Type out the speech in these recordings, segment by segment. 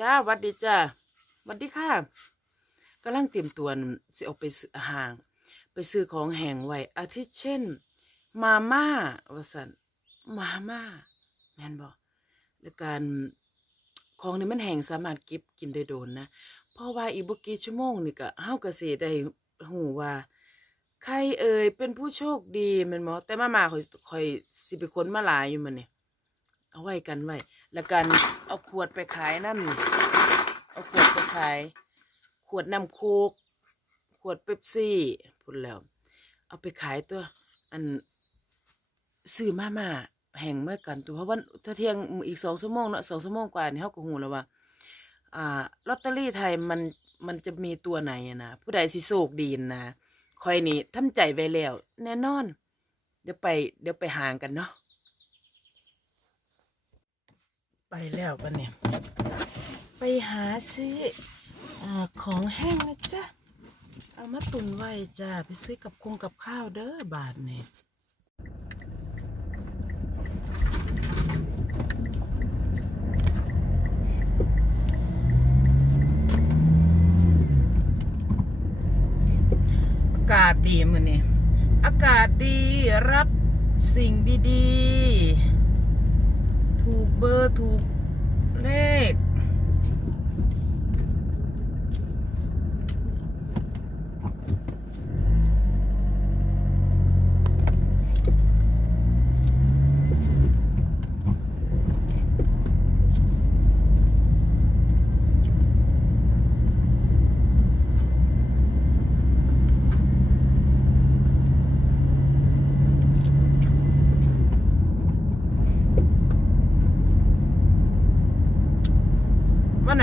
จ้าวัดดีจ้าวัดดีค่ะกำลังเตรียมตัวนั่นสิออกไปซื้ออาหารไปซื้อของแห้งไว้อาทิเช่น มาม่าว่าสันมาม่าแม่นบ่แล้วการของนี่มันแห้งสามารถก็บกินได้โดนนะเพราะว่าอีกบ่กี่ชั่วโมงนี่ก็เฮาก็สิได้ฮู้ว่า ใครเอ่ยเป็นผู้โชคดีแม่นบ่แต่มาม่าข่อยข่อยสิไปค้นมาหลายอยู่มื้อนี้เอาไว้กันไว้ แล้วกันเอาขวดไปขายน้ำนี่เอาขวดไปขาย ขวดน้ำโคกขวดเป๊ปซี่พูดแล้วเอาไปขายตัวอันซื้อมามาแห่งเมื่อกันตัวเพราะว่าถ้าเที่ยงอีกสองชั่วโมงเนาะสองชั่วโมงกว่านี่เขาก็หูแล้วว่า อ่าลอตเตอรี่ไทยมันมันจะมีตัวไหนนะผู้ใดสิโชคดีนะคอยนี่ทำใจไว้แล้ว แน่นอน เดี๋ยวไป เดี๋ยวไปหางกันเนาะ ไปแล้วกันเนี่ย ไปหาซื้ออของแห้งนะจ๊ะ เอามาตุนไว้จ้าไปซื้อกับคงกับข้าวเด้อบาทเนี่ยอากาศดีมือนี่อากาศดีรับสิ่งดี ๆ ถูกเบอร์ถูกเลข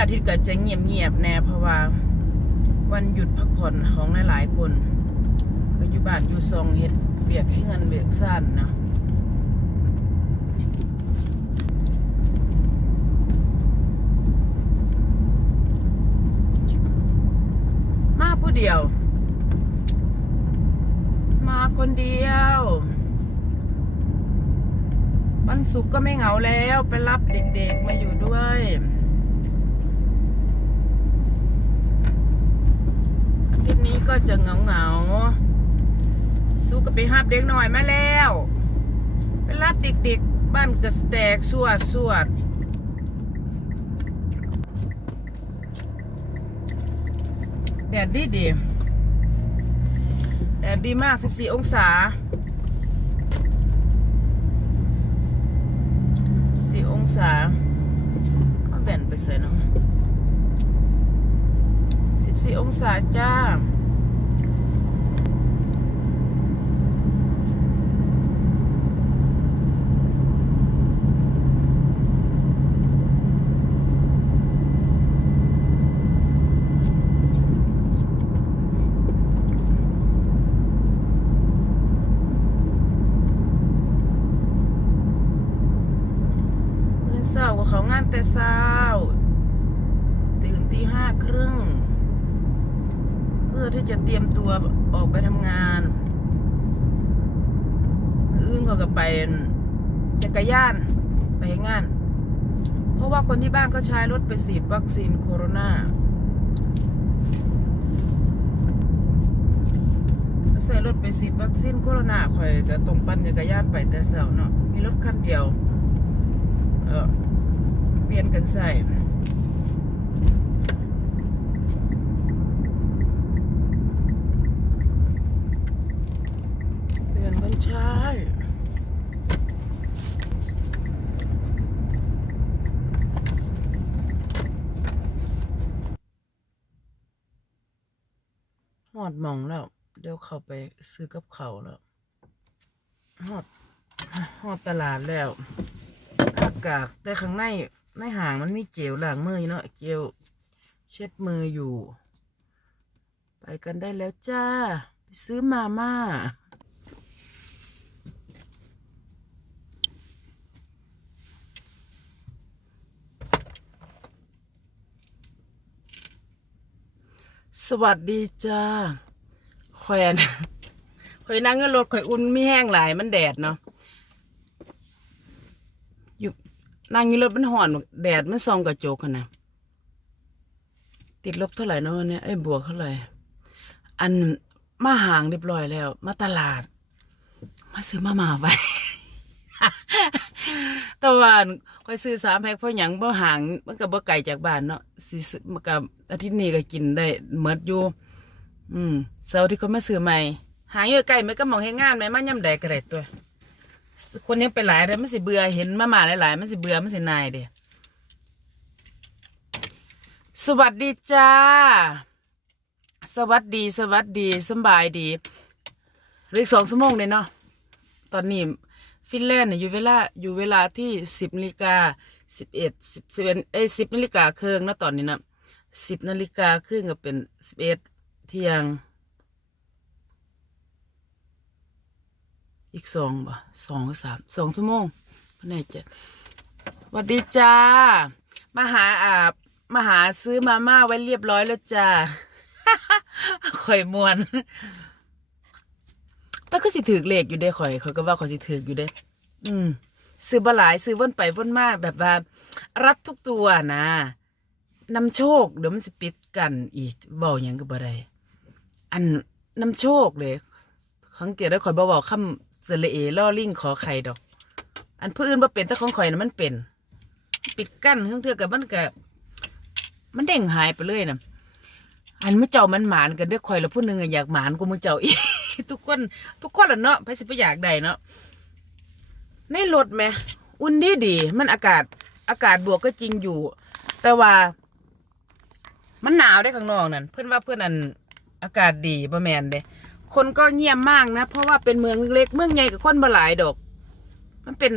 อาทิตย์ก็จะเงียบๆแน่เพราะว่าวันหยุดพักผ่อนของหลายๆคน ก็อยู่บ้านอยู่ซองเฮ็ดเบียกให้เงินเบียกสั้นนะมาผู้เดียว มาคนเดียววันศุกร์ก็ไม่เหงาแล้ว ไปรับเด็กๆมาอยู่ด้วย อา ทิตย์นี้ก็จะเหงาเหงาๆสู้กับไปหับเด็กหน่อยมาแล้วไปรับเด็กๆบ้านกระแตกสวดสวดแดดดีดีแดดดีมาก 14 องศา 14 องศาเอาแบนไปใส่เนาะ 4 องศาจ้า เมื่อเช้าก็เขางานแต่เช้าตื่นตีห้าครึ่ง พื่อที่จะเตรียมตัวออกไปทำงานมื้ออื่นเขาก็ไปจักรยานไปงาน เพราะว่าคนที่บ้านก็ใช้รถไปฉีดวัคซีนโคโรนาใส่รถไปฉีดวัคซีนโคโรนาข่อยก็ต้องปั่นจักรยานไปแต่เช้าเนาะมีรถคันเดียว เออเปลี่ยนกันใส่ เปลี่ยนกัน ใช้หอดมองแล้ว เดี๋ยวเขาไปซื้อกับเขาแล้วหอดหอดตลาดแล้วอากาศแต่ข้างในในห่างมันมีเจลล้างมือเนาะเจลเช็ดมืออยู่ ไปกันได้แล้วจ้า ไปซื้อมาม่า สวัสดีจ้าแขวนข่อยนั่งเงินรถข่อยอุ่นไม่แห้งหลายมันแดดเนาะอยู่นั่งอยู่รถมันห่อนแดดมันส่องกระจกนะติดลบเท่าไหร่เนาะวันเนี่ยไอ้บวกเท่าไหร่อันมาห่างเรียบร้อยแล้ว มาตลาด มาซื้อมามาไว้ ต่ว่าคอยซื้อสามแพ็คเพราะหยังบ่ห่างมันก็บ่ไกลจากบ้านเนาะสิซื้อมันก็อาทิตย์นี้ก็กินได้หมดอยู่ อืมเสาร์ที่เขามาซื้อใหม่ หาอยู่ไกลมันก็มองเห็นงานไหมมันย่ำใดก็ได้ตัว คนยังไปหลายเลยมันสิเบื่อเห็นมามาหลายๆมันสิเบื่อมันสินายเด้สวัสดีจ้า สวัสดีสวัสดีสบายดีเหลืออกสองชั่วโมงเลยเนาะตอนนี้ ฟินแลนด์เนี่ยอยู่เวลาอยู่เวลาที่สิบนาฬิกาสิบเอ็ดสิบสิบเอ็ดเอ้สิบนาฬิกาครึ่งนะตอนนี้นะสิบนาฬิกาครึ่งก็เป็นสิบเอ็ดเที่ยง อีกสองบ่สองหรือสามสองชั่วโมงพ่อแน่ใจะสวัสดีจ้า มาหาอ่ามาหาซื้อมาม่าไว้เรียบร้อยแล้วจ้าข่อยมวน แต่ก็สิถือเลขอยู่เด้ข่อยข่อยก็ว่าข่อยสิถืออยู่เด้อืมซื้อบ่หลายซื้อว่นไปว่นมาแบบว่า รัดทุกตัวนะนำโชคเดี๋ยวมันสิปิดกันอีกเว้าหยังก็บ่ได้อันนำโชคเลยขังเกียรได้ข่อยบ่เว้าคำสระเอล่อลิงขอไข่ดอก อันผู้อื่นบ่เป็นแต่ของข่อยนะมันเป็น ปิดกั้นเทื่อเทื่อกับมันก็มันเด้งหายไปเลยนะอันเมื่อเจ้ามันหมานกันด้อข่อยแล้วผู้หนึงอะอยากหมานกูมึงเจ้าอีก ทุกคน ทุกคนละเนาะไปสิไปอยากได้เนาะในรถแหมอุ่นดีดี มันอากาศอากาศบวกก็จริงอยู่ แต่ว่า มันหนาวได้ข้างนอกนั่นเพื่อนว่าเพื่อนอันอากาศดีประแมนเด้คนก็เงียบมากนะ เพราะว่าเป็นเมืองเล็กเมืองใหญ่กับคนบ่หลายดอก มันเป็น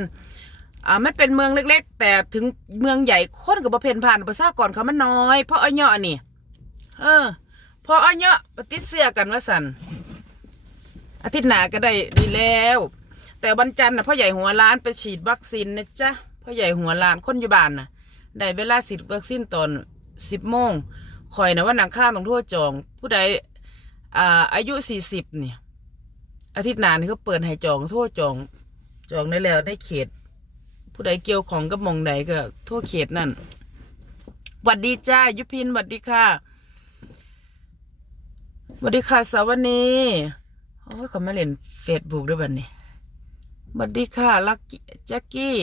อ่ามันเป็นเมืองเล็ก ๆ แต่ถึงเมืองใหญ่คนกับประเพณผ่านประชากรเขามันน้อย เพราะอ้อยเนาะนนี้เออ พออ้อยเนาะปฏิเสื้อกันว่าสัน อาทิตย์หน้าก็ได้ดีแล้ว แต่วันจันทร์นะพ่อใหญ่หัวล้านไปฉีดวัคซีนนะจ๊ะพ่อใหญ่หัวล้านคนอยู่บ้านนะได้เวลาฉีดวัคซีนตอนสิบโมงคอยนะว่านังข้างต้องโทษจอง ผู้ใดอ่าอายุสี่สิบเนี่ยอาทิตย์หน้านี่เขาเปิดให้จองโทษจอง จองได้แล้วได้เขต ผู้ใดเกี่ยวของกับมองใดก็โทษเขตนั่นหวัดดีจ้ายุพินหวัดดีค่ะหวัดดีค่ะสาวนี โอ้ยเขามาเล่นเฟซบุ๊กด้วยบัดนี้หวัดดีค่ะลักกี้แจ็คกี้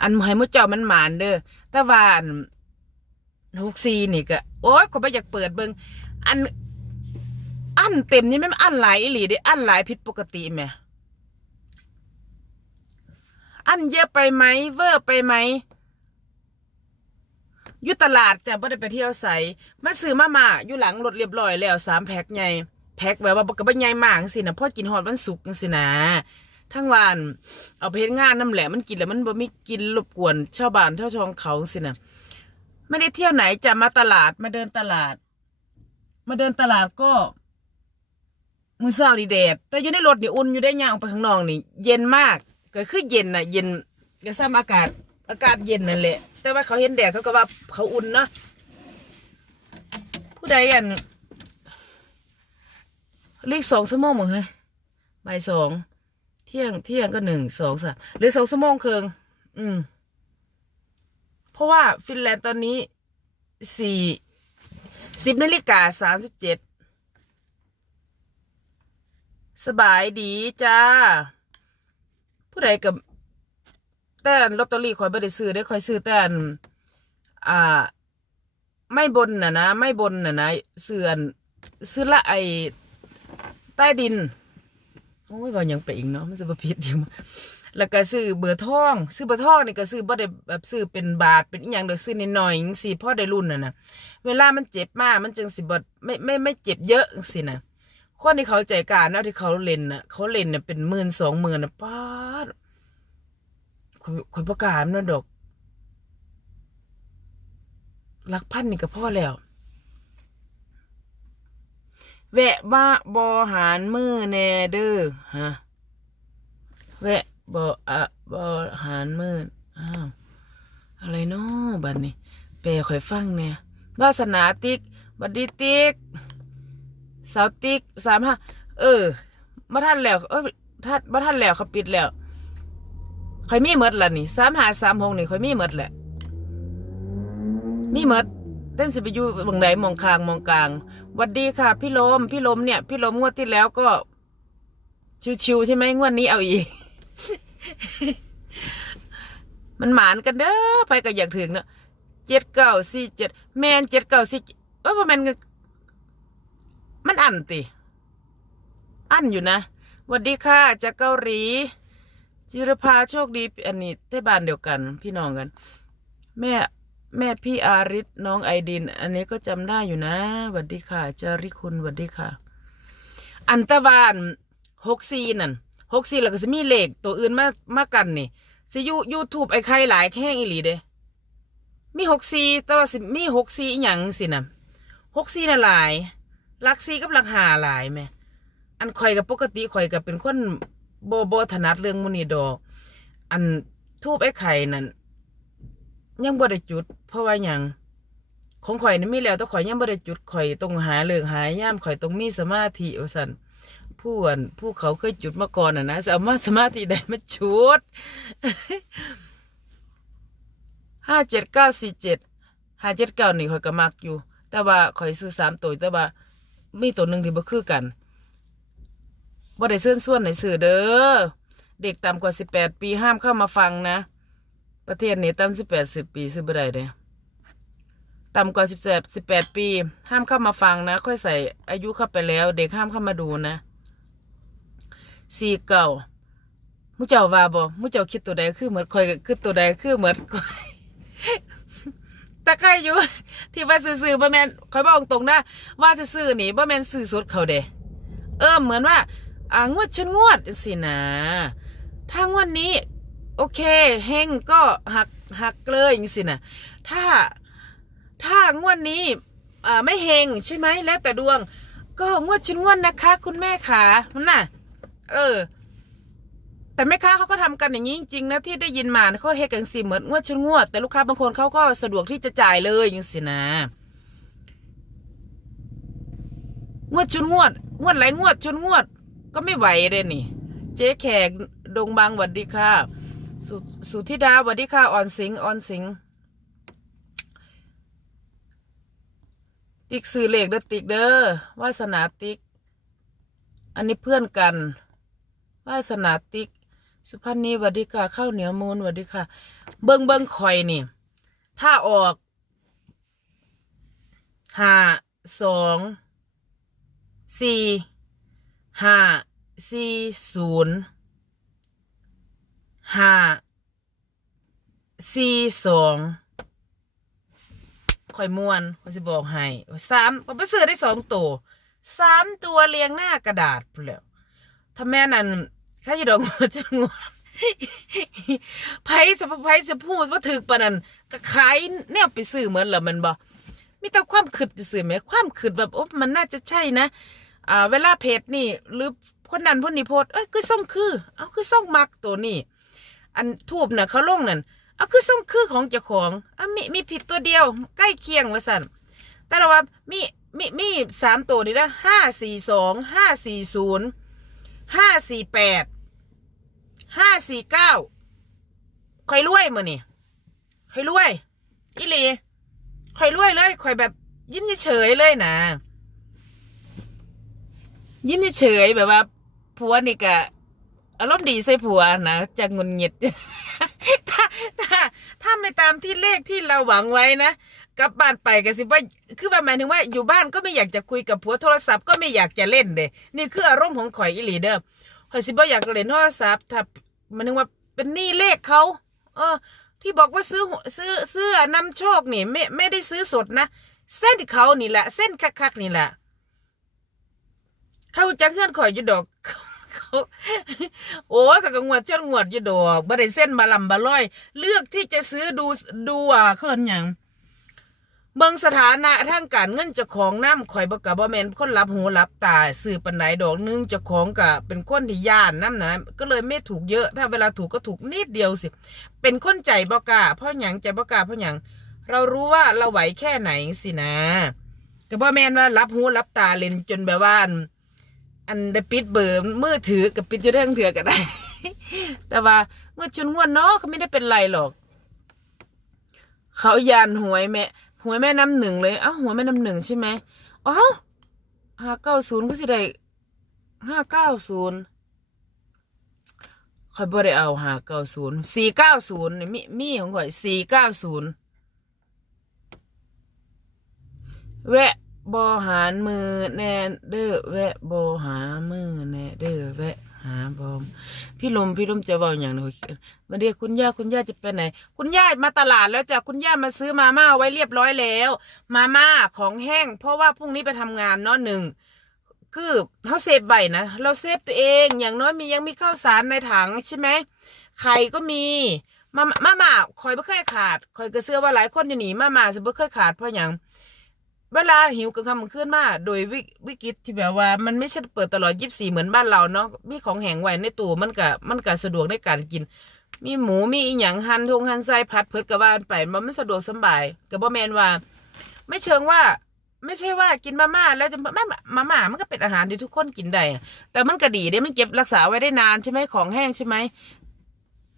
อันให้มุเจ้ามันหมานเด้อแต่ว่าอันหกซีนี่ก็โอ้ยก็ไม่อยากเปิดเบิงอัน อันเต็มนี่ไม่อันหลายอีหลีดิอันหลายผิดปกติแหมอันเยอะไปไหมเวอร์ไปไหมอยู่ตลาดจะไม่ได้ไปเที่ยวใสมาซื้อมามาอยู่หลังรถเรียบร้อยแล้วสามแพ็คใหญ่ แพ็คแบบว่ากับใหญ่มากสินะพ่อกินหอดวันศุกร์สินะทั้งวันเอาไปเฮ็ดงานน้ำแหละมันกินแล้วมันบ่มีกินรบกวนชาวบ้านชาวช่องเขาสินะไม่ได้เที่ยวไหนจะมาตลาดมาเดินตลาด มาเดินตลาดก็ มือเช้าดีแดดแต่อยู่ในรถนี่อุ่นอยู่ได้ยางออกไปข้างนอกนี่ เย็นมากก็คือเย็นน่ะ เย็นก็ซ้ำอากาศ อากาศเย็นนั่นแหละ แต่ว่าเขาเห็นแดดเขาก็ว่าเขาอุ่นเนาะผู้ใดอัน เรียกสองชั่วโมงมั้งเฮ้ยบ่ายสองเที่ยงเที่ยงก็หนึ่งสองสามหรือสองชั่วโมงเคืองอืม เพราะว่าฟินแลนด์ตอนนี้สี่สิบนาฬิกาสามสิบเจ็ดสบายดีจ้า ผู้ใดกับแต่อันลอตเตอรี่คอยไม่ได้ซื้อได้คอยซื้อแต่อันอ่า ไม่บนน่ะนะ ไม่บนน่ะนะซื้อนซื้อละไอ ต้ดิน โอ้ยว่ายังไปอีกเนาะมันจะประพิดอยู่แล้วก็ซื้อเบอร์ทอง ซื้อเบอร์ทองนี่ก็ซื้อบ่ได้แบบซื้อเป็นบาทเป็นอหย่างเดียวซื้อนิดหน่อยจังซี่พอได้รุ่นน่ะนะเวลามันเจ็บมากมันจึงสิบ่ไม่ไม่ไม่เจ็บเยอะจังซี่นะคนที่เขาใจการนะที่เขาเล่นน่ะเขาเล่นเนี่ยเป็นหมื่นสองหมื่นนะป้าคนคนประกาศนะดอกหลักพันนี่ก็พ่อแล้ว แวะบ้าบอหารมือแน่เด้อฮะแวะบออะบอหารมืออ้าวอะไรเนาะบัดนนี้แปลข่อยฟังเนี่ยวาสนาติ๊กบัดดีติ๊กสาวติ๊กสามห้าเออมาท่านแล้วเออท่านมาท่านแล้วเขาปิดแล้วข่อยมีหมดละนี่สามหาสามหกนี่ข่อยมีหมดแหละมีหมดเต้นสิไปอยู่บางไหนมองคางมองกลาง หวัดดีค่ะ พี่ลม พี่ลมเนี่ย พี่ลมงวดที่แล้วก็ชิวๆใช่ไหมงวดนี้เอาอีก มันหมานกันเด้อไปก็อย่ากถึงเนาะเจ็ดเก้าสี่เจ็ดแมนเจ็ดเก้าสี่เออว่าแมนมันอันติ อันอยู่นะหวัดดีค่ะจากเกาหลี จิรภาโชคดี อันนี้ที่บ้านเดียวกัน พี่น้องกัน แม่ แม่พี่อาริศน้องไอดิน อันนี้ก็จำได้อยู่นะหวัดดีค่ะจาริคุณหวัดดีค่ะ อันตะวานหกซีนั่นหกซีแล้วก็จะมีเลขตัวอื่นมามากันนี่สิยูยูทูบไอ้ใครหลายแข้งอีหลีเด้มีหกซีแต่ว่าสิมีหกซีอีหยังสินะหกซีน่ะหลายลักซีกับลักหาหลายแหม่อันข่อยกับปกติข่อยกับเป็นคนโบโบถนัดเรื่องมุนีดอก อันทูบไอ้ไข่นั่น ยังบ่ได้จุด เพราะว่าหยังของข่อยนี่มีแล้วแต่ข่อยยังบ่ได้จุดข่อยต้องหาเรื่องหาย่ามข่อยต้องมีสมาธิว่าซั่นผู้อันผู้เขาเคยจุดมาก่อนน่ะนะจะเอามาสมาธิได้มาจุดห้าเจ็ดเก้าสี่เจ็ดห้าเจ็ดเก้านี่ข่อยก็มักอยู่ แต่ว่าข่อยซื้อสามตัวแต่ว่ามีตัวหนึ่งที่บ่คือกันบ่ได้เสื้อส่วนในสื่อเด้อเด็กต่ำกว่าสิบแปดปีห้ามเข้ามาฟังนะ ประเทศนี้ต่ำสิบแปดสิบปีซื้อบ่ได้เด้ต่ำกว่าสิบแปดสิบแปดปี ห้ามเข้ามาฟังนะ ค่อยใส่อายุเข้าไปแล้ว เด็กห้ามเข้ามาดูนะสี่เก่ามุเจ้าว่าบ่มุเจ้าคิดตัวใดคือเหมือนข่อยคือตัวใดคือเหมือนข่อยแต่ใครอยู่ ที่ว่าซื้อๆบ่แม่นข่อยบอกตรงๆนะว่าซื้อๆนี่บ่แม่นซื้อสุดเขาเด้เออเหมือนว่า อ่างวดชนงวดสินะ ถ้างวดนี้ โอเคเฮงก็หักหักเลยอย่างสินะถ้าถ้างวดนี้ไม่เฮงใช่ไหมแล้วแต่ดวง ก็งวดชนงวดนะคะ คุณแม่ขามันน่ะ เออ แต่แม่ค้าเขาก็ทำกันอย่างนี้จริงๆนะที่ได้ยินมาเขาเฮกันสิเหมือนงวดชนงวด แต่ลูกค้าบางคนเขาก็สะดวกที่จะจ่ายเลยอย่างสินะงวดชนงวด งวดไหลงวดชนงวด ก็ไม่ไหวเลยนี่ เจ๊แขกดงบางหวัดดีค่ะ สุสุธิดาหวัดดีค่ะอ่อนสิงอ่อนสิงติ๊กซื้อเลขเด้อติ๊กเด้อวาสนาติ๊ก อันนี้เพื่อนกันวาสนาติ๊ก สุพันธ์นีหวัดดีค่ะข้าวเหนียวมูลหวัดดีค่ะ เบิ้งเบิ้งคอยนี่ ถ้าออกห้าสองสี่ห้าสี่ศูนย์ ห้าสี่สองคอยม่วนคอยสิบอกให้สามก็ไปซื้อได้สองตัวสามตัวเรียงหน้ากระดาษพู้นแล้วถ้าแม่นั่นข้าจะดองหัวจะงวไพ่สะไพ่สะพูดว่าถึกปานนั้นก็ขายแนวไปซื้อเหมือนเหรอมันบ่มีแต่ความคิดจะซื้อไหมความคิดแบบโอ้มันน่าจะใช่นะอ่าเวลาเพจนี่ หรือคนนั้นคนนี้โพสเอ้ยคือส่งคือ เอาคือส่งมักตัวนี้ อันทูบน่ะเขาลงนั่นเอาคือส่งคือของเจ้าของอะมีมีผิดตัวเดียว ใกล้เคียงว่าสั่นแต่ว่ามีมีมีสามตัวนี่นะห้าสี่สองห้าสี่ศูนย์ห้าสี่แปดห้าสี่เก้าคอยรวยมือนี่คอยรวยอีหลีคอยรวยเลยคอยแบบยิ้มเฉยเลยนะ ยิ้มเฉยแบบว่าผัวนี่กะ อารมณ์ดีใส่ผัวนะจะงุนงิดถ้าถ้าถ้าไม่ตามที่เลขที่เราหวังไว้นะกลับบ้านไปก็สิว่าคือว่าหมายถึงว่าอยู่บ้านก็ไม่อยากจะคุยกับผัวโทรศัพท์ก็ไม่อยากจะเล่นเด้นี่คืออารมณ์ของข่อยอีหลีเด้อข่อยสิบ่อยากเล่นโทรศัพท์ถ้าหมันถึงว่าเป็นหนี้เลขเขา เออ ที่บอกว่าซื้อหวซื้อเสื้อนำโชคนี่ไม่ไม่ได้ซื้อสดนะเส้นเขานี่แหละเส้นคักๆนี่แหละเขาจะเงื่อนข่อยอยู่ดอก เขาโอ้ยก็งวดเช่นงวดอยู่ดอกบ่ได้เส้นมาลำบาร้อย เลือกที่จะซื้อดูดูอะเคินหยังเบิ่งสถานะทางการเงินเจ้าของน้ำข่อยบกะบ่แม่นคนรับหูรับตาซื้อปันไหนดอกหนึงเจ้าของกะเป็นคนที่ย่านน้ำนะก็เลยไม่ถูกเยอะ ถ้าเวลาถูกก็ถูกนิดเดียวสิ เป็นคนใจบกาเพราะหยังใจบกาเพราะหยังเรารู้ว่าเราไหวแค่ไหนสินะก็บ่แมนว่ารับหูรับตาเล่นจนแบบว่า อันได้ปิดเบอร์มือถือกับปิดอยู่เรื่องเถือก็ได้ แต่ว่าเมื่อชนงวนเนาะก็ไม่ได้เป็นไรหรอก เขายานหวยแม่หวยแม่น้ำหนึ่งเลยเอ้าหวยแม่น้ำหนึ่งใช่ไหมอ้าห้าเก้าศูนย์ก็สิได้ห้าเก้าศูนย์ข่อยบ่ได้เอาห้าเก้าศูนย์สี่เก้าศูนย์นี่มีมีของข่อยสี่เก้าศูนย์แวะ บอหารมือแน่เด้อแวะบอหามือแน่เด้อแวะหาบอมพี่ลมพี่ลมจะเว่าอย่างหนึงมาเรียกคุณย่าคุณย่าจะไปไหน คุณย่ามาตลาดแล้วจ้ะคุณย่ามาซื้อมาม่าไว้เรียบร้อยแล้ว มาม่าของแห้ง เพราะว่าพรุ่งนี้ไปทำงานเนาะหนึ่งคือเขาเซฟใบนะเราเซฟตัวเองอย่างน้อยมียังมีข้าวสารในถังใช่ไหมไข่ก็มีมามาม่าคอยไม่เคยขาดคอยก็เชื่อว่าหลายคนอยู่นี่มาม่าจะไม่เคยขาดเพราะอย่าง เวลาหิวกลางค่ำกลางคืนมาโดยวิวิกฤตที่แบบว่ามันไม่ใช่เปิดตลอดยี่สิบสี่เหมือนบ้านเราเนาะมีของแห้งไว้ในตู้มันก็มันก็สะดวกในการกิน มีหมูมีอีหยังหั่นทงหั่นไส้ผัดเพิดกับว่านไปมันไม่สะดวกสบายกับบ่แมนว่า ไม่เชิงว่า ไม่ใช่ว่ากินมาม่าแล้วจะไม่มาม่ามันก็เป็นอาหารที่ทุกคนกินได้แต่มันก็ดีเด้มันเก็บรักษาไว้ได้นานใช่ไหมของแห้งใช่ไหม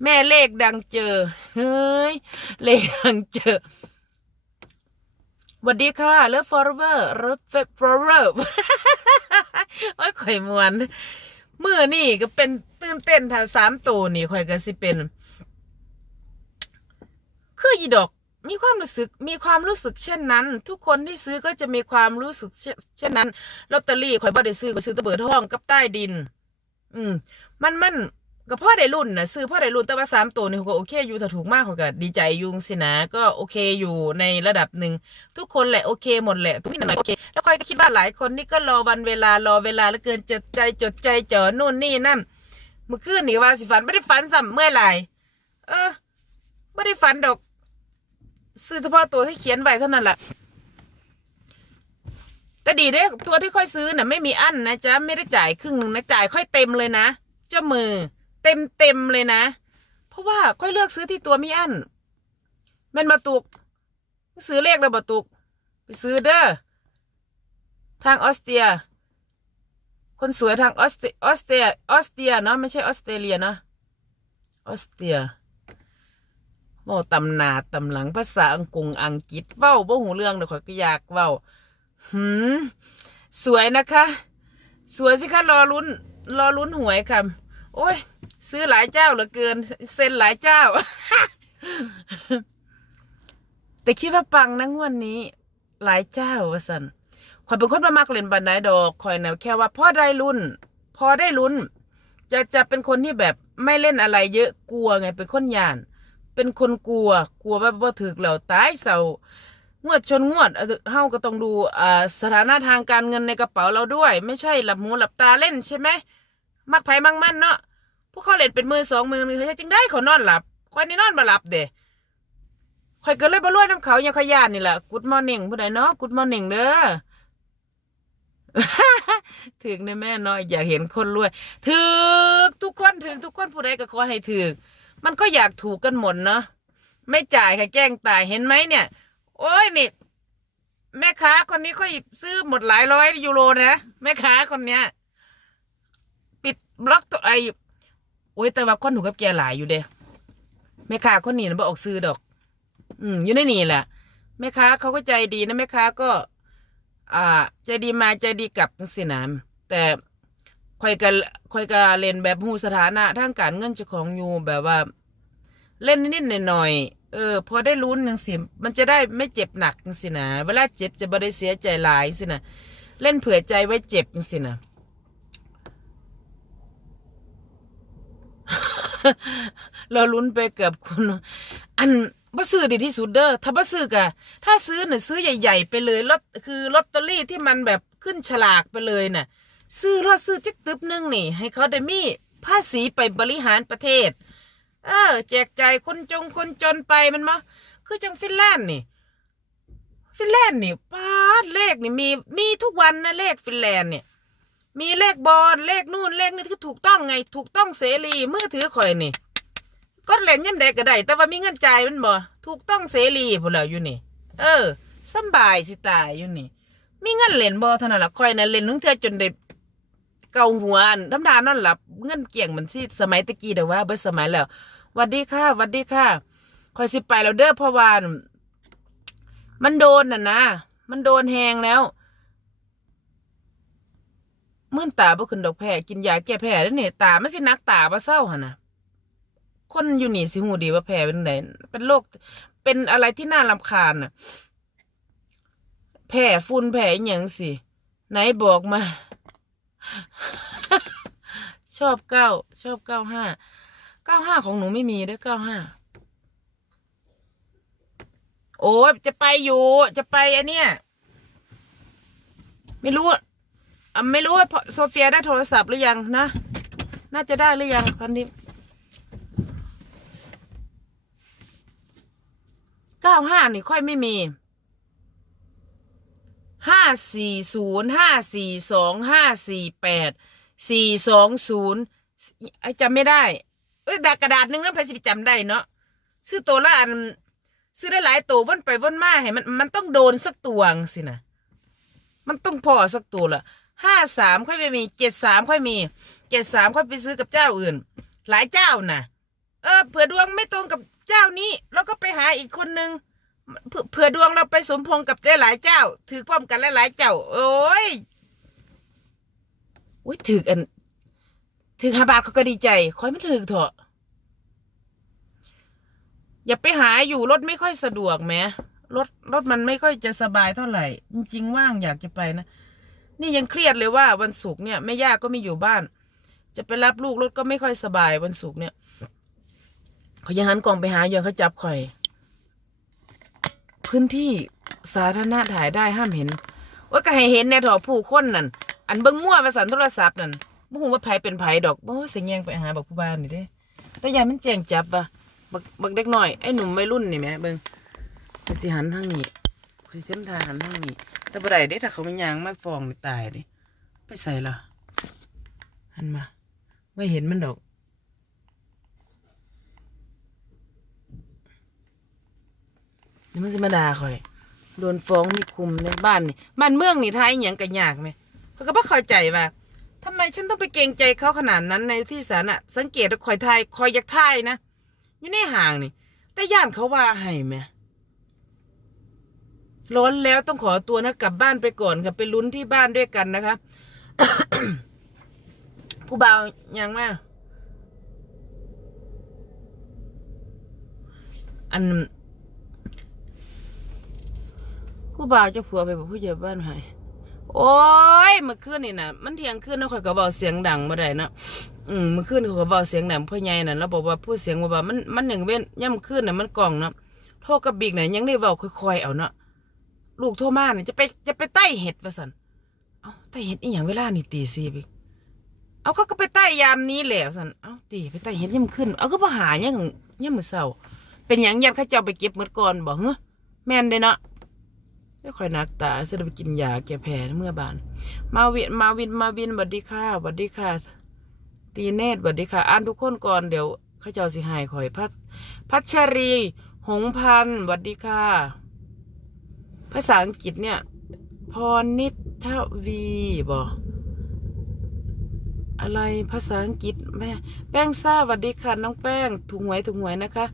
แม่เลขดังเจอเฮ้ยเลขดังเจอ สวัสดีค่ะเลิฟฟอร์เวอร์เลิฟฟอร์เวอร์โอ้ยข่อยมวนเมื่อนี่ก็เป็นตื่นเต้นทาสามตัวนี่ข่อยก็สิเป็น คืออีดอก มีความรู้สึก มีความรู้สึกเช่นนั้น ทุกคนที่ซื้อก็จะมีความรู้สึกเช่นนั้นลอตเตอรี่ข่อยบ่ได้ซื้อก็ซื้อตะเบิดห้องกับใต้ดิน อืม มันมัน ก็พ่อได้รุ่นนะซื้อพ่อได้รุ่นแต่ว่าสามตัวนี่เขาก็โอเคอยู่ถ้าถูกมากเขาก็ดีใจยุงสินะก็โอเคอยู่ในระดับหนึ่งทุกคนแหละโอเคหมดแหละทุกที่หน่อยโอเคแล้วคอยก็คิดว่าหลายคนนี่ก็รอวันเวลารอเวลาแล้วเกินจดใจจดใจจ่อนู่นนี่นั่นเมื่อคืนนี่ว่าสิฝันไม่ได้ฝันซ้ำเมื่อไหร่เออไม่ได้ฝันดอก ซื้อเฉพาะตัวที่เขียนไว้เท่านั้นแหละแต่ดีเด้ตัวที่ค่อยซื้อน่ะไม่มีอั้นนะจ๊ะไม่ได้จ่ายครึ่งหนึ่งนะจ่ายค่อยเต็มเลยนะเจ้ามือ เต็มเต็มเลยนะ เพราะว่าค่อยเลือกซื้อที่ตัวมีอั้นม่นมาตุก ซื้อเลขเลยบตุก ไปซื้อเด้อทางออสเตรีย คนสวยทางออสเตรออสเตรียออสเตรียเนาะไม่ใช่ออสเตรเลียเนาะออสเตรียเว้าตำนาตำหลังภาษาอังกฤษอังกฤษเว้าบ่หูเรื่องเดี๋ยวขอยก็อยากเว้าหืมสวยนะคะ สวยสิคะรอลุ้น รอลุ้นหวยค่ะ โอ้ย ซื้อหลายเจ้าเหลือเกิน เซ็นหลายเจ้า แต่คิดว่าปังนะงวดนนี้ หลายเจ้าวะสันข่อยเป็นคนมามักเล่นบันไดดอกข่อยแนวแค่ว่าพอได้ลุ้นพอได้ลุ้น จะจะเป็นคนที่แบบไม่เล่นอะไรเยอะกลัวไงเป็นคนย่าน เป็นคนกลัว กลัวว่าบ่ถึกแล้วตายเศร้างวดชนงวดเออเฮาก็ต้องดูสถานะทางการเงินในกระเป๋าเราด้วย ไม่ใช่หลับหูหลับตาเล่นใช่ไหม มักไผมักมันเนาะพวกเขาเล่นเป็นมือสองมือมือเขาจึงได้เขานอนหลับข่อยนี่นอนบ่หลับเด้ข่อยก็เลยบ่รวยน้ำเขาอย่างขยานนี่แหละกูดมอร์นิ่งผู้ใดเนาะกูดมอร์นิ่งเด้อถึกในแม่น้อยอยากเห็นคนรวยถึกทุกคนถึกทุกคนผู้ใดก็ขอให้ถึกมันก็อยากถูกกันหมดเนาะไม่จ่ายค่ะแกล้งตายเห็นไหมเนี่ย โอ้ยนี่แม่ค้าคนนี้ค่อยซื้อหมดหลายร้อยยูโรนะแม่ค้าคนเนี้ย บล็อกตัวไอโอ้ยแต่ว่าคนถูกับแกหลายอยู่เด้แม่ค้าคนนี้นะบ่ออกซื้อดอก อืมอยู่ในนี่แหละแม่ค้าเขาก็ใจดีนะแม่ค้าก็ อ่า ใจดีมาใจดีกลับจังสินะแต่คอยกะคอยกะเล่นแบบหูสถานะทางการเงินเจ้าของอยู่แบบว่า เล่นนิดๆหน่อยๆเออ พอได้ลุ้นจังสิมันจะได้ไม่เจ็บหนักสินะเวลาเจ็บจะบ่ได้เสียใจหลายสินะเล่นเผื่อใจไว้เจ็บสินะ เราลุ้นไปเกือบคุณ อันบ่ซื้อดีที่สุดเด้อถ้าบ่ซื้อกะถ้าซื้อน่ะซื้อใหญ่ ๆ ไปเลยลอตคือลอตเตอรี่ที่มันแบบขึ้นฉลากไปเลยน่ะ ซื้อรอดซื้อจักตึบหนึงนี่ ให้เขาได้มีภาษีไปบริหารประเทศ เออ แจกจ่ายคนจงคนจนไปมันมาคือจังฟินแลนด์นี่ ฟินแลนด์นี่ป้าเลขนี่มีมีทุกวันนะเลขฟินแลนด์เนี่ย มีเลขบอลเลขนู่นเลขนี่คือถูกต้องไง ถูกต้องเสรีมือถือข่อยนี่ก็เล่นย่ำใดก็ได้แต่ว่ามีเงินจ่ายมันบ่ถูกต้องเสรีพวกเราอยู่นี่ เออสบายสิตายอยู่นี่ มีเงินเล่นบ่เท่านั้นล่ะคอยนะเล่นทั้งเทื่อจนได้เกาหัวนธรรมดานอนหลับเงินเกี่ยงมันสิสมัยตะกี้เด้อว่าเบิดสมัยแล้ววัดดีค่ะหวัดดีค่ะคอยสิไปแล้วเด้อพราะว่ามันโดนน่ะนะมันโดนแหงแล้ว มื่นตาบ่ขึ้นดอกแพ้กินยาแก้แพ้แล้วนี่ยตามันสินักตาบ่เศร้าหนนะคนอยู่นี่สิหูดีว่าแพ้เป็นไดเป็นโรคเป็นอะไรที่น่ารำคาญน่ะ แพ้ฝุ่นแพ้อหยังสิไหนบอกมา ชอบเก้าชอบเก้าห้าเก้าห้าของหนูไม่มีเด้อเก้าห้าโอ้จะไปอยู่ จะไปอันเนี้ยไม่รู้ ไม่รู้ว่าโซเฟียได้โทรศัพท์หรือยังนะ น่าจะได้หรือยังพันนี้เก้าห้านี่ค่อยไม่มีห้าสี่ศูนย์ห้าสี่สองห้าสี่แปดสี่สองศูนย์ไอจำไม่ได้ เอ้ยดากระดาษหนึงนั้นใครสิไปจำได้เนาะซื้อตัวละอันซื้อได้หลายตัววนไปวนมาให้มันมันต้องโดนสักตัวงสินะมันต้องพอสักตัวละ ห้าสามค่อยไม่มีเจ็ดสามค่อยมีเจ็ดสามค่อยไปซื้อกับเจ้าอื่น หลายเจ้าน่ะ เออเผื่อดวงไม่ตรงกับเจ้านี้เราก็ไปหาอีกคนนึงเผื่อเผื่อดวงเราไปสมพงกับหลายเจ้า ถือพร้อมกันหลายเจ้า โอ้ยโอ้ยถืออันถือห้าบาทเขาก็ดีใจคอยไม่ถือเถอะ อย่าไปหาอยู่รถไม่ค่อยสะดวกแม้รถรถมันไม่ค่อยจะสบายเท่าไหร่ จริง ๆ ว่างอยากจะไปนะ นี่ยังเครียดเลยว่าวันศุกร์เนี่ยแม่ย่าก็ไม่อยู่บ้าน จะไปรับลูกรถก็ไม่ค่อยสบายวันศุกร์เนี่ยเขายังหันกล่องไปหาอยู่เขาจับข่อย พื้นที่สาธารณะถ่ายได้ห้ามเห็น ว่าก็ให้เห็นในถอผู้คนนั่นอันเบิ่งมั่วภาษาโทรศัพท์นั่นบ่ฮู้ว่าไผเป็นไผดอกบ่เสียงแยงไปหาบักผู้บ้านนี่เด้ แต่ยายมันแจ้งจับว่ะบักบักเด็กน้อยไอ้หนุ่มวัยรุ่นนี่แหมเบิ่งขยสิหันทางนี้ข้อยสิเส้นทางหันทางนี้ แต่บ่ได้เด้ถ้าเขาไม่ยางไมาฟ้องนี่ตายด้ไปใส่ละหันมา ไม่เห็นมันดอกนี่มันสิมาด่าข่อยโดนฟ้องมีคุมในบ้านนี่บ้านเมืองนี่ทายอย่างกันยากไหมเขาก็บ่เข้าใจว่าทำไมฉันต้องไปเกรงใจเขาขนาดนั้นในที่สาธารณะสังเกตว่าข่อยทายข่อยอยากทายนะอยู่ในห่างนี่ แต่ย่านเขาว่าให้ไหม ร้อนแล้วต้องขอตัวนะกลับบ้านไปก่อนค่ะไปลุ้นที่บ้านด้วยกันนะคะ ผู้บ่าวยังมาอัน ผู้บ่าวจะผัวไปบอกผู้ใหญ่บ้านให้โอ้ยเมื่อคืนนี่นะมันเที่ยงคืนนะข่อยก็เบาเสียงดังมาได้นะอืมเมื่อคืนเขาก็เบาเสียงดังพ่อใหญ่น่ะแล้วบอกว่าพูดเสียงว่ามันมันอย่างเว้นย่ำคืนน่ะมันกล่องนะโทรกับบิ๊กน่ะยังได้เบาค่อยๆเอาเนาะ ลูกโทรมาเนี่ยจะไปจะไปไต่เห็ดว่าสันเอาไต่เห็ดอีหยังเวลานี่ตีสี่บิ๊กเอาเขาก็ไปไต่ยามนี้แหละสันเอาตีไปไต่เห็ดย่ำขึ้น เอาก็มาหายังย่ำมือเศร้าเป็นหยังยันเขาเจ้าไปเก็บเมื่อก่อนบอกเฮ้แม่นเด้เนาะไม่ค่อยนักตาจะไปกินยาแก้แผลเมื่อบาน มาวินมาวินมาวินบัดดีค่ะบัดดีค่ะ ตีเนตรบัดดีค่ะอ่านทุกคนก่อนเดี๋ยวข้าเจ้าสิหายข่อยพัดพัชรี หงพันธ์บัดดีค่ะ ภาษาอังกฤษเนี่ย พรนิทวีบออะไรภาษาอังกฤษแม่แป้งซ่าบัดดีค่ะน้องแป้งถุงหวยถุงหวยนะคะ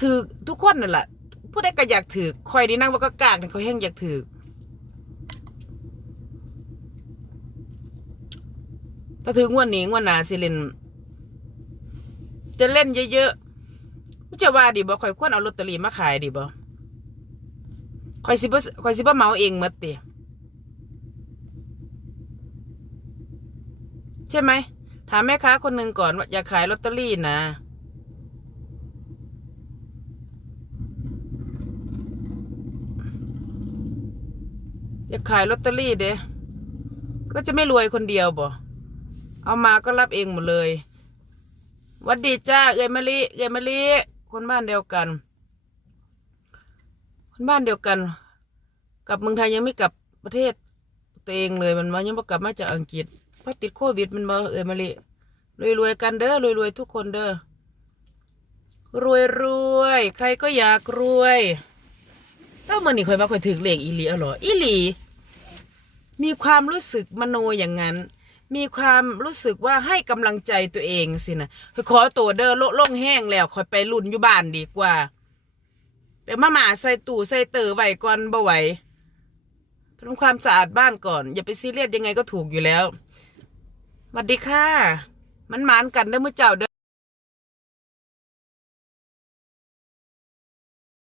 ถือทุกคนนั่นแหละผู้ใดก็อยากถือคอยดีนั่งว่ากกากนี่เขาแห้งอยากถือถ้าถึงวันนี้วันหนาสิเล่นจะเล่นเยอะๆจะว่าดีบ่คอยควรเอาลอตเตอรี่มาขายดีบ่ คอยสิบ่คอยสิบ่เมาเองมดติใช่ไหม ถามแม่ค้าคนหนึ่งก่อนว่าอยากขายลอตเตอรี่นะอยากขายลอตเตอรี่เด้ก็จะไม่รวยคนเดียวบ่เอามาก็รับเองหมดเลยวัดดีจ้า เอ้ยมะลิ เอ้ยมะลิ คนบ้านเดียวกัน คนบ้านเดียวกันกับเมืองไทยยังไม่กลับประเทศตัวเองเลยมันมายังไม่กลับมาจากอังกฤษเพราะติดโควิดมันมาเอ้ยมะลิรวยๆกันเด้อรวยๆทุกคนเด้อรวยรวยใครก็อยากรวยแล้วมันนี่คอยว่าคอยถึงเลขอีหลีเอาเหรออีหลี มีความรู้สึกมโนอย่างนั้น มีความรู้สึกว่าให้กำลังใจตัวเองสินะคอขอตัวเด้อโลโล่งแห้งแล้วคอยไปรุ่นอยู่บ้านดีกว่า ไปมาหมาใส่ตู่ใส่เตอไว้ก่อนบ่ไหวทำความสะอาดบ้านก่อน อย่าไปซีเรียสยังไงก็ถูกอยู่แล้วสวัสดีค่ะ มันหมานกันเด้อมือเจ้าเด้อ